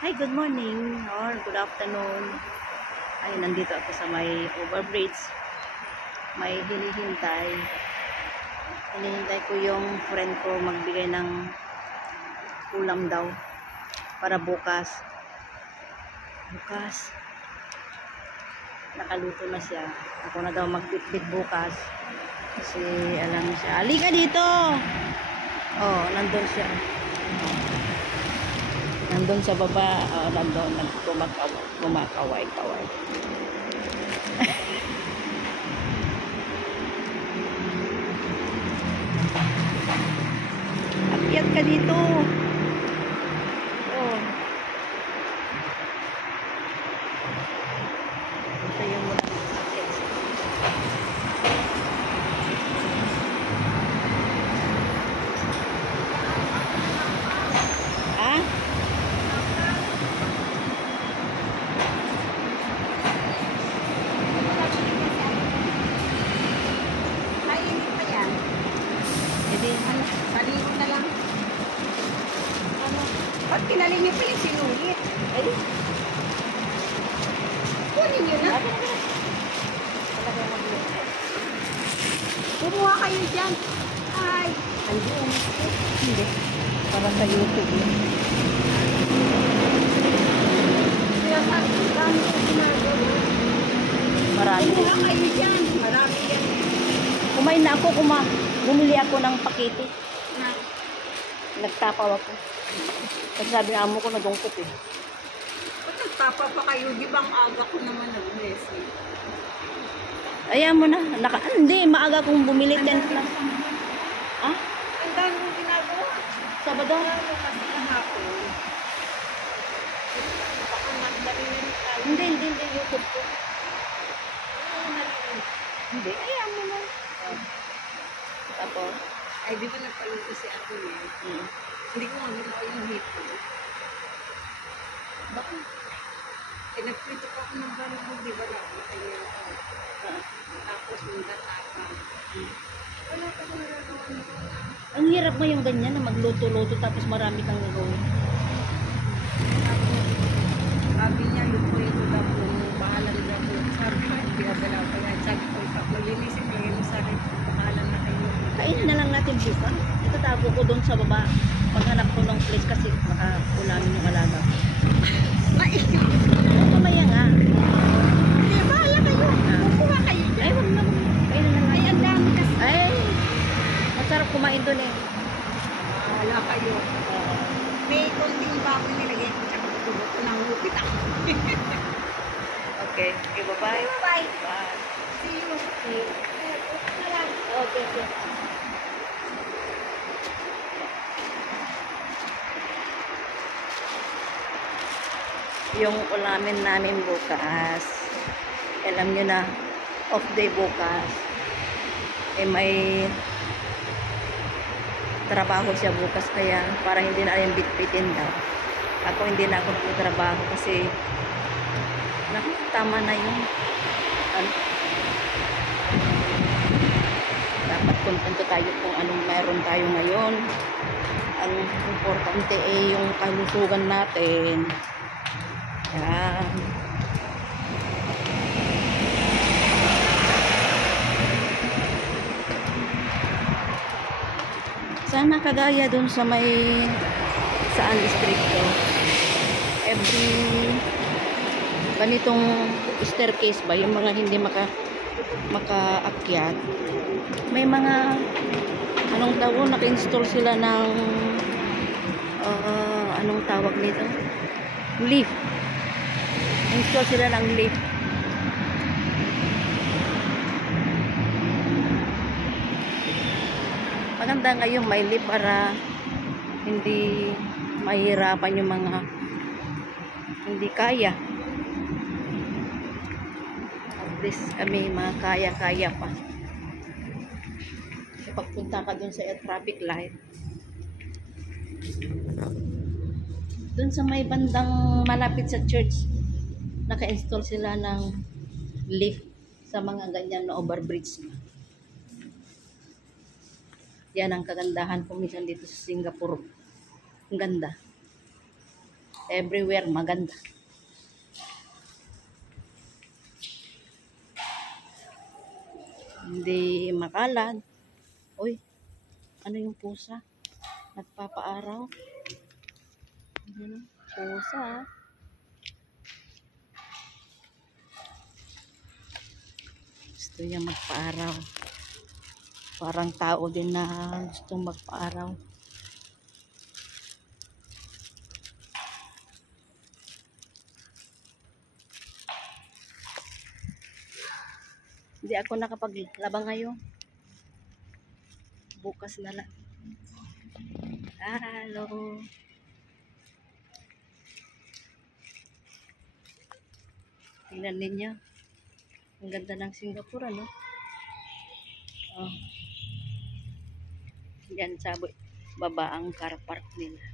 Hi, good morning or good afternoon. Ay, nandito ako sa may overbridge. May hinihintay. Hinihintay ko yung friend ko magbigay ng ulam daw para bukas. Bukas. Nakaluto na siya. Ako na daw magbitbit bukas. Kasi alam siya. Halika dito! Oh, nandun siya. Nandun sa baba, nandun, kumakaway-kaway. Akyat ka dito. Oh. Hintayin mo lang akyat siya. Ha? Baliw na lang. Ba't pinaling niyo pa yung sinulit? Ay, Kunin niyo na. Kumuha kayo dyan. Ay. hindi. Para sa YouTube yun. Kaya dami ko ginagawa. Marami. Kumuha kayo dyan. Marami yan. Kumain na ako, bumili ako ng pakete. Na. Nagtapaw ako. Kasi sabi ng amo ko, nadungkot eh. Ba't nagtapa pa kayo? Di ba ang aga ko naman nag-message? Ayan mo na. Hindi, maaga kong bumili 10 plus. Ah? Ang dami kong ginagawa. Sabado? Lalo kasi kahapon. Baka narinig tayo. Hindi. YouTube ko. Oo, narinig. Hindi. Ayan mo na. Tapos? Ay, di ba nagpaluto si ako eh? Hindi ko nga ginawa yung hito. Bakit? Eh, nagprito pa ako ng balong, di ba nakita niya ako? Tapos yung gatapa. Wala pa ko nagagawa nito. Ang hirap mo yung ganyan na magluto-luto tapos marami kang gagawin. Sabi niya, lutuin ko daw kung bahala na daw. Sabi ko, hindi agalaw pa yan. Sabi ko, paglilinisip lang yun sa akin. Bahala na kayo. Kainin na lang natin bukas. Itatago ko doon sa baba. Paghanap ko ng place kasi ulamin yung alaga. Ay, Mamaya nga. di bahala kayo. Kukuha kayo dyan. Ay, wag na. Kainin na Ay, lang. ang dami kasi. Ay, masarap kumain doon eh. Bahala kayo. May konting baboy nilagay ko tsaka tubo ko ng lupit ako. Okay. Okay, bye-bye. Bye. Bye. See you. See you. Okay. Yung ulamin namin bukas, alam nyo na, off day bukas, eh may trabaho siya bukas, kaya para hindi na rin bitbitin daw. Ako hindi na ako nagtrabaho kasi naku, tama na yun. Dapat kontento tayo kung anong mayroon tayo ngayon. Ang importante eh yung kalusugan natin. Yan. Sana kagaya dun sa may saan distrito. Every ganitong staircase ba, yung mga hindi makaakyat. May mga anong tawag, naka-install sila ng anong tawag nito? Lift. Install sila ng lift. Maganda ngayon may lift para hindi mahirapan yung mga hindi kaya. At least kami mga kaya-kaya pa. Kapag punta ka dun sa traffic light, dun sa may bandang malapit sa church, naka-install sila ng lift sa mga ganyan na overbridge. Yan ang kagandahan ko minsan dito sa Singapore. Ang ganda. Everywhere maganda. Hindi makalat. Uy, ano yung pusa? Nagpapaaraw. Pusa. Gusto niya magpaaraw. Parang tao din na gustong magpaaraw. Hindi ako nakapaglaba ngayon. Bukas na lang. Hello. Tingnan ninyo. Ang ganda ng Singapore, ano? Oh. Yan sa baba ang car park nila.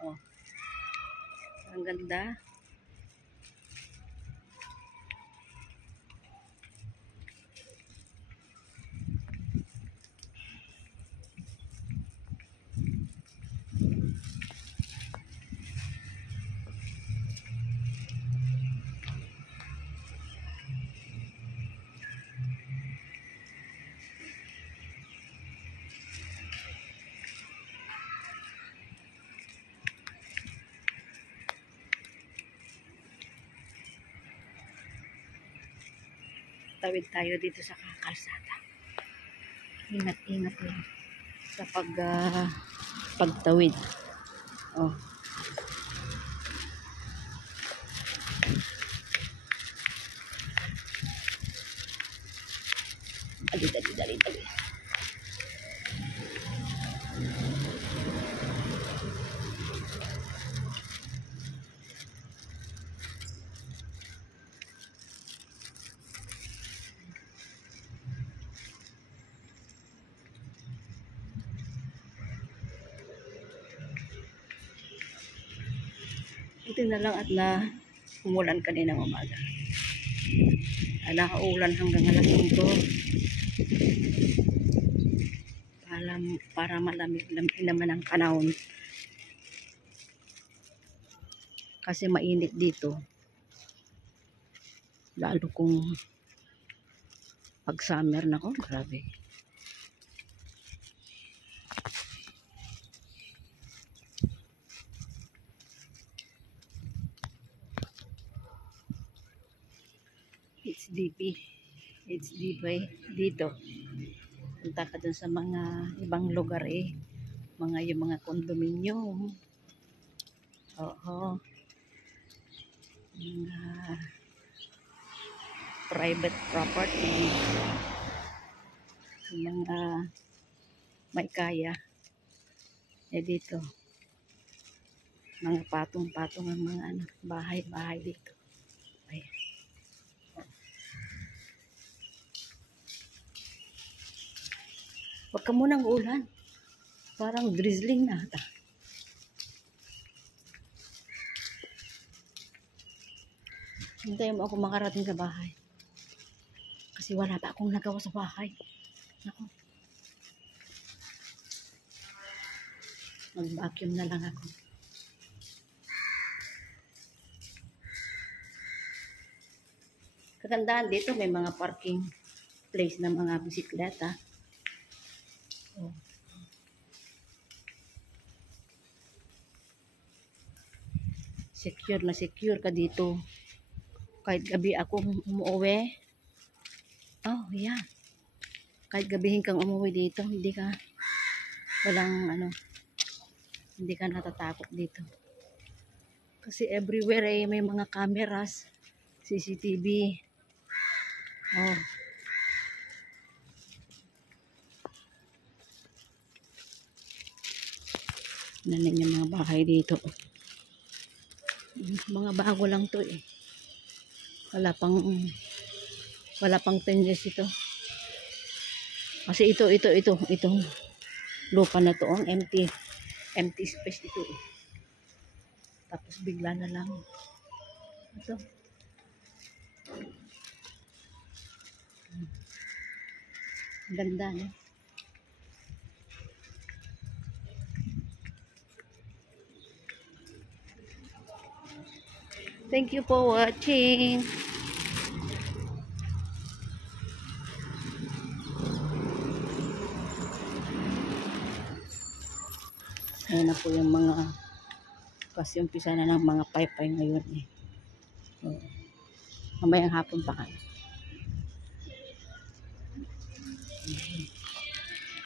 Oh. Ang ganda. Tawid tayo dito sa kalsada. Ingat-ingat lang sa pagtawid. Oh. Dali. Ito na lang at umulan kaninang umaga. Nakaulan hanggang alas 5. Para malamig naman ang panahon. Kasi mainit dito. Lalo kung pag summer na ko, grabe. It's deep dito. Punta ka dun sa mga ibang lugar yung mga condominium. Oo. Mga private property. Yung mga may kaya. Dito. Mga patong-patong ang mga bahay dito. Ayan. Huwag ka munang ulan. Parang drizzling na ata. Hintayin mo ako makarating sa bahay. Kasi wala pa akong nagawa sa bahay. Naku. Mag-vacuum na lang ako. Kagandahan dito may mga parking place ng mga bisikleta. Oh. Secure ka dito. Kahit gabi ako umuwi. Oh, yeah. Kahit gabihin kang umuwi dito, hindi ka natatakot dito. Kasi everywhere may mga cameras, CCTV. Oh. Nanin yung mga bahay dito. Mga bago lang to Wala pang 10 years ito. Kasi itong lupa na to ang empty space ito Tapos bigla na lang ito. Ganda, no? Thank you for watching. Ayan na po yung mga kasi umpisa na ng mga paypay ngayon eh. So, mamayang hapon pa kami.